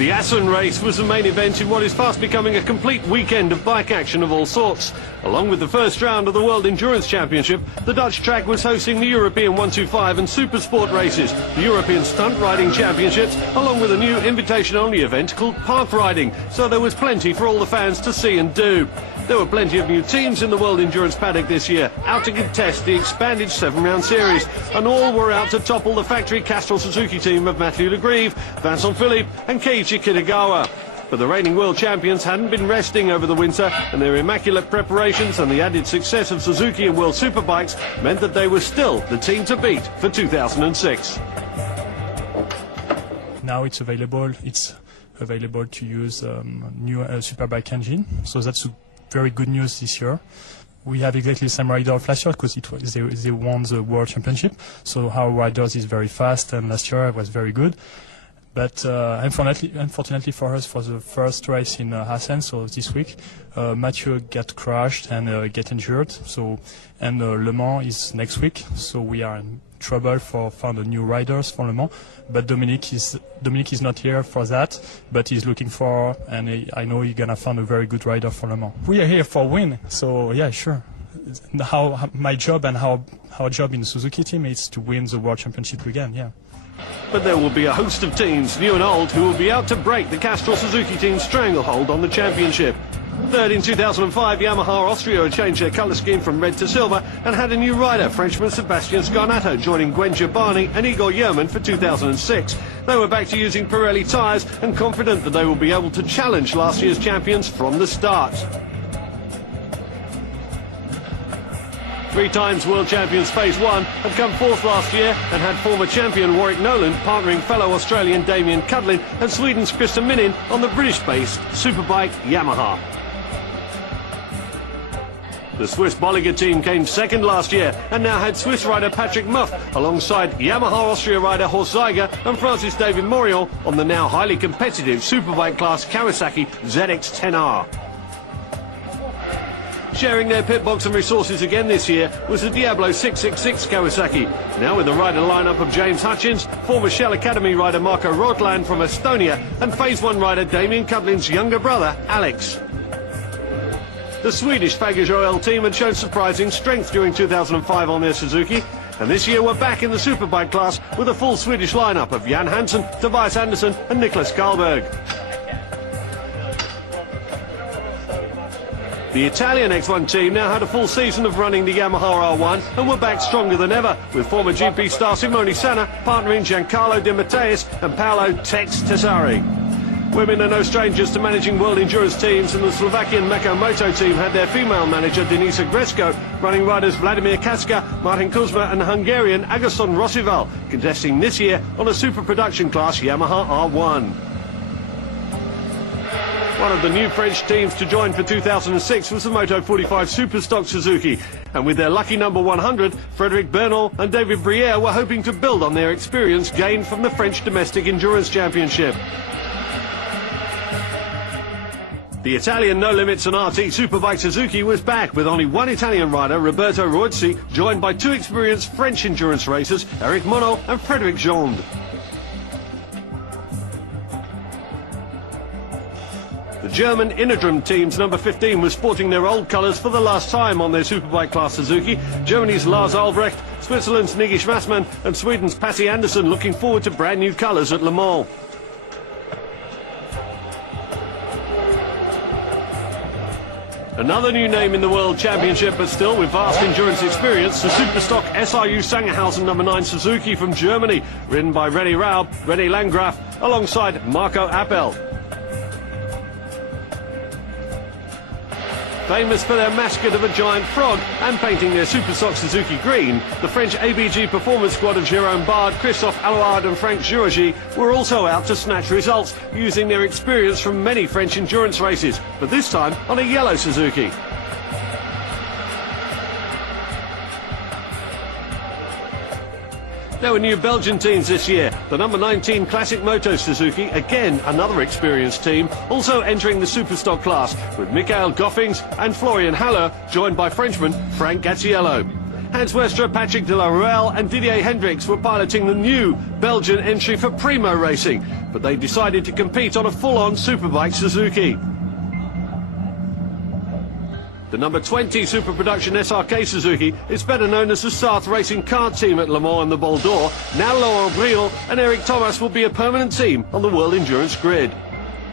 The Assen race was the main event in what is fast becoming a complete weekend of bike action of all sorts. Along with the first round of the World Endurance Championship, the Dutch track was hosting the European 125 and Super Sport races, the European Stunt Riding Championships, along with a new invitation-only event called Park Riding, so there was plenty for all the fans to see and do. There were plenty of new teams in the World Endurance paddock this year, out to contest the expanded 7-round series, and all were out to topple the factory Castrol Suzuki team of Mathieu Legrive, Vincent Philippe and Keiichi Kitagawa. But the reigning world champions hadn't been resting over the winter, and their immaculate preparations and the added success of Suzuki and World Superbikes meant that they were still the team to beat for 2006. Now it's available to use new Superbike engine, so that's very good news this year. We have exactly the same rider of last year because they won the World Championship, so our riders is very fast, and last year it was very good. But unfortunately for us, for the first race in Assen, so this week, Mathieu got crashed and get injured. And Le Mans is next week, so we are in trouble for find new riders for Le Mans. But Dominic is not here for that, but he's looking for, and I know he's gonna find a very good rider for Le Mans. We are here for win, so yeah, sure. My job and our job in the Suzuki team is to win the World Championship again, yeah. But there will be a host of teams, new and old, who will be out to break the Castrol Suzuki team's stranglehold on the championship. Third in 2005, Yamaha Austria changed their colour scheme from red to silver and had a new rider, Frenchman Sebastian Scarnato, joining Gwen Giovanni and Igor Yerman for 2006. They were back to using Pirelli tyres and confident that they will be able to challenge last year's champions from the start. 3 times world champions Phase 1 had come fourth last year and had former champion Warwick Nolan partnering fellow Australian Damien Cudlin and Sweden's Krista Minin on the British-based Superbike Yamaha. The Swiss Bolliger team came second last year and now had Swiss rider Patrick Muff alongside Yamaha Austria rider Horst Zeiger and Francis David Morion on the now highly competitive Superbike class Kawasaki ZX-10R. Sharing their pit box and resources again this year was the Diablo 666 Kawasaki, now with the rider lineup of James Hutchins, former Shell Academy rider Marco Rotland from Estonia, and Phase 1 rider Damien Cudlin's younger brother, Alex. The Swedish Fagerjo team had shown surprising strength during 2005 on their Suzuki, and this year we're back in the Superbike class with a full Swedish lineup of Jan Hansen, Tobias Andersson and Niklas Karlberg. The Italian X1 team now had a full season of running the Yamaha R1 and were back stronger than ever, with former GP star Simone Sanna partnering Giancarlo De Matteis and Paolo Tex Tesari. Women are no strangers to managing world endurance teams, and the Slovakian Meko Moto team had their female manager Denisa Gresko running riders Vladimir Kaska, Martin Kuzma and Hungarian Agustin Rossival, contesting this year on a super production class Yamaha R1. One of the new French teams to join for 2006 was the Moto 45 Superstock Suzuki, and with their lucky number 100, Frédéric Bernal and David Briere were hoping to build on their experience gained from the French Domestic Endurance Championship. The Italian No Limits and RT Superbike Suzuki was back with only one Italian rider, Roberto Roizzi, joined by 2 experienced French endurance racers, Eric Monod and Frédéric Jonde. The German Innerdrum team's number 15 was sporting their old colours for the last time on their Superbike class Suzuki. Germany's Lars Albrecht, Switzerland's Niki Schmassmann and Sweden's Patti Andersson looking forward to brand new colours at Le Mans. Another new name in the World Championship, but still with vast endurance experience, the Superstock SRU Sangerhausen number 9 Suzuki from Germany, ridden by René Raub, René Landgraf, alongside Marco Appel. Famous for their mascot of a giant frog and painting their Superstock Suzuki green, the French ABG performance squad of Jérôme Bard, Christophe Allouard and Frank Jurigi were also out to snatch results, using their experience from many French endurance races, but this time on a yellow Suzuki. There were new Belgian teams this year. The number 19 Classic Moto Suzuki, again another experienced team, also entering the Superstock class, with Michael Goffings and Florian Haller, joined by Frenchman Frank Gattiello. Hans Westra, Patrick de la Ruelle and Didier Hendricks were piloting the new Belgian entry for Primo Racing, but they decided to compete on a full-on Superbike Suzuki. The number 20 Super Production SRK Suzuki is better known as the Sarth Racing car team at Le Mans and the Bol d'Or. Now Laurent Briand and Eric Thomas will be a permanent team on the World Endurance grid.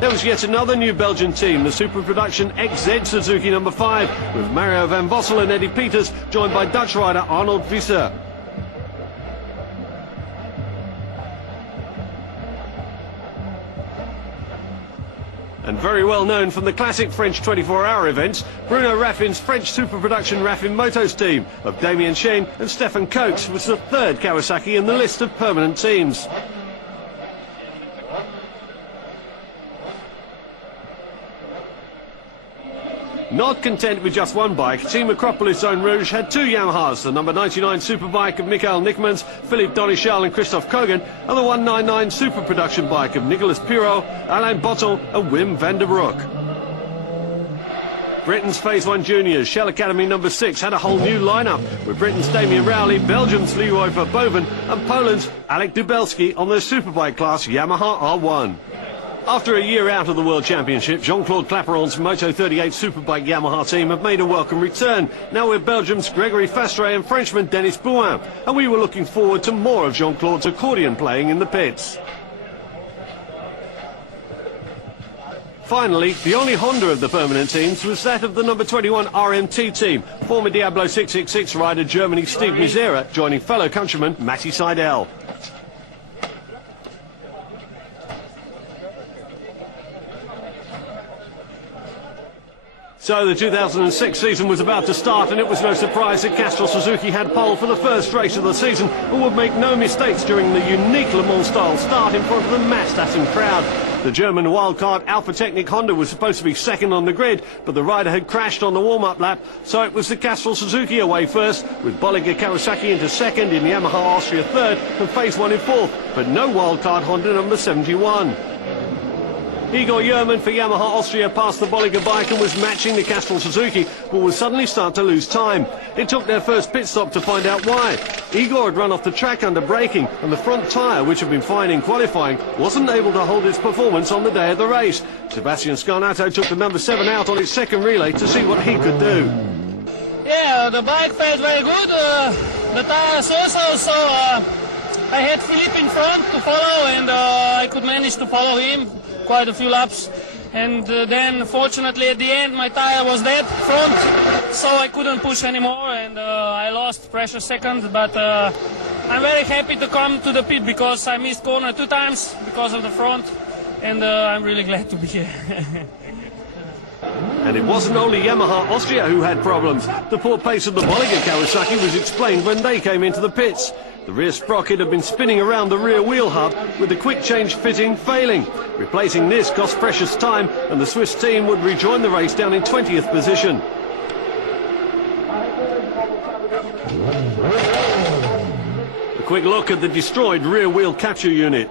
There was yet another new Belgian team, the Super Production XZ Suzuki number 5, with Mario van Vossel and Eddie Peters, joined by Dutch rider Arnold Visser. And very well known from the classic French 24-hour events, Bruno Raffin's French Super Production Raffin Motos team of Damien Chesne and Stefan Coates was the third Kawasaki in the list of permanent teams. Not content with just one bike, Team Acropolis Zone Rouge had two Yamahas, the number 99 Superbike of Michael Nickmans, Philippe Donichal and Christophe Kogan, and the 199 Super Production bike of Nicolas Pirot, Alain Botton and Wim van der Broek. Britain's Phase 1 Juniors, Shell Academy number 6, had a whole new lineup, with Britain's Damien Rowley, Belgium's Leroy Verboven and Poland's Alek Dubelski on their Superbike class Yamaha R1. After a year out of the World Championship, Jean-Claude Clapeyron's Moto 38 Superbike Yamaha team have made a welcome return, now with Belgium's Gregory Fastre and Frenchman Denis Bouin, and we were looking forward to more of Jean-Claude's accordion playing in the pits. Finally, the only Honda of the permanent teams was that of the number 21 RMT team, former Diablo 666 rider Germany Steve Misera, joining fellow countryman Matty Seidel. So the 2006 season was about to start, and it was no surprise that Castrol Suzuki had pole for the first race of the season, but would make no mistakes during the unique Le Mans style start in front of the massed Assen crowd. The German wildcard Alpha Technic Honda was supposed to be second on the grid, but the rider had crashed on the warm-up lap, so it was the Castrol Suzuki away first, with Bolliger Kawasaki into second, in Yamaha Austria third, and Phase 1 in fourth, but no wildcard Honda number 71. Igor Yerman for Yamaha Austria passed the Bolliger bike and was matching the Castrol Suzuki, but would suddenly start to lose time. It took their first pit stop to find out why. Igor had run off the track under braking, and the front tyre, which had been fine in qualifying, wasn't able to hold its performance on the day of the race. Sebastian Scarnato took the number 7 out on its second relay to see what he could do. Yeah, the bike felt very good. The tyres also, so I had Philippe in front to follow, and I could manage to follow him quite a few laps, and then fortunately at the end my tire was dead front, so I couldn't push anymore, and I lost pressure second, but I'm very happy to come to the pit because I missed corner 2 times because of the front, and I'm really glad to be here. And it wasn't only Yamaha Austria who had problems. The poor pace of the Bolliger Kawasaki was explained when they came into the pits. The rear sprocket had been spinning around the rear wheel hub, with the quick change fitting failing. Replacing this cost precious time, and the Swiss team would rejoin the race down in 20th position. A quick look at the destroyed rear wheel capture unit.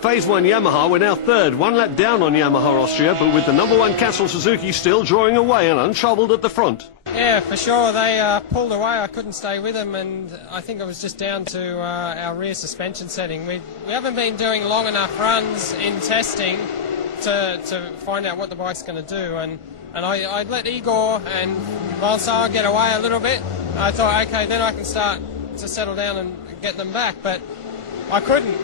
Phase 1 Yamaha were now third, 1 lap down on Yamaha Austria, but with the number 1 Castrol Suzuki still drawing away and untroubled at the front. Yeah, for sure. They pulled away. I couldn't stay with them, and I think it was just down to our rear suspension setting. We haven't been doing long enough runs in testing to find out what the bike's going to do, and I let Igor and Valsar get away a little bit. I thought, okay, then I can start to settle down and get them back, but I couldn't.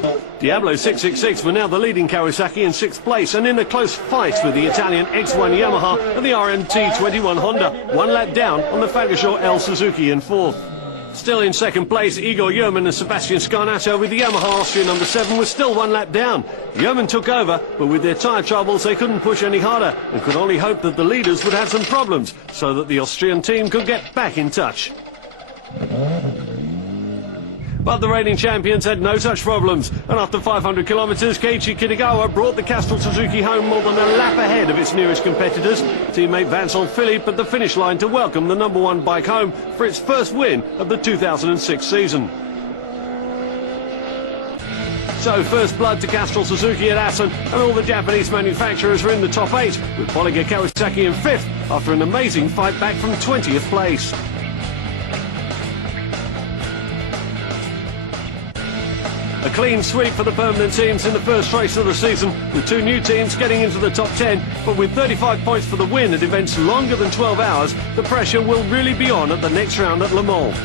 Diablo 666 were now the leading Kawasaki in 6th place, and in a close fight with the Italian X1 Yamaha and the RMT21 Honda, 1 lap down on the Fagershaw L Suzuki in 4th. Still in 2nd place, Igor Yerman and Sebastian Scarnato with the Yamaha Austria number 7 was still 1 lap down. Yerman took over, but with their tyre troubles they couldn't push any harder and could only hope that the leaders would have some problems so that the Austrian team could get back in touch. But the reigning champions had no such problems, and after 500 kilometres, Keiichi Kitagawa brought the Castrol Suzuki home more than a lap ahead of its nearest competitors. Teammate Vincent Philippe at the finish line to welcome the number 1 bike home for its first win of the 2006 season. So first blood to Castrol Suzuki at Assen, and all the Japanese manufacturers are in the top 8, with Bolliger Kawasaki in 5th after an amazing fight back from 20th place. A clean sweep for the permanent teams in the first race of the season, with 2 new teams getting into the top 10, but with 35 points for the win at events longer than 12 hours, the pressure will really be on at the next round at Le Mans.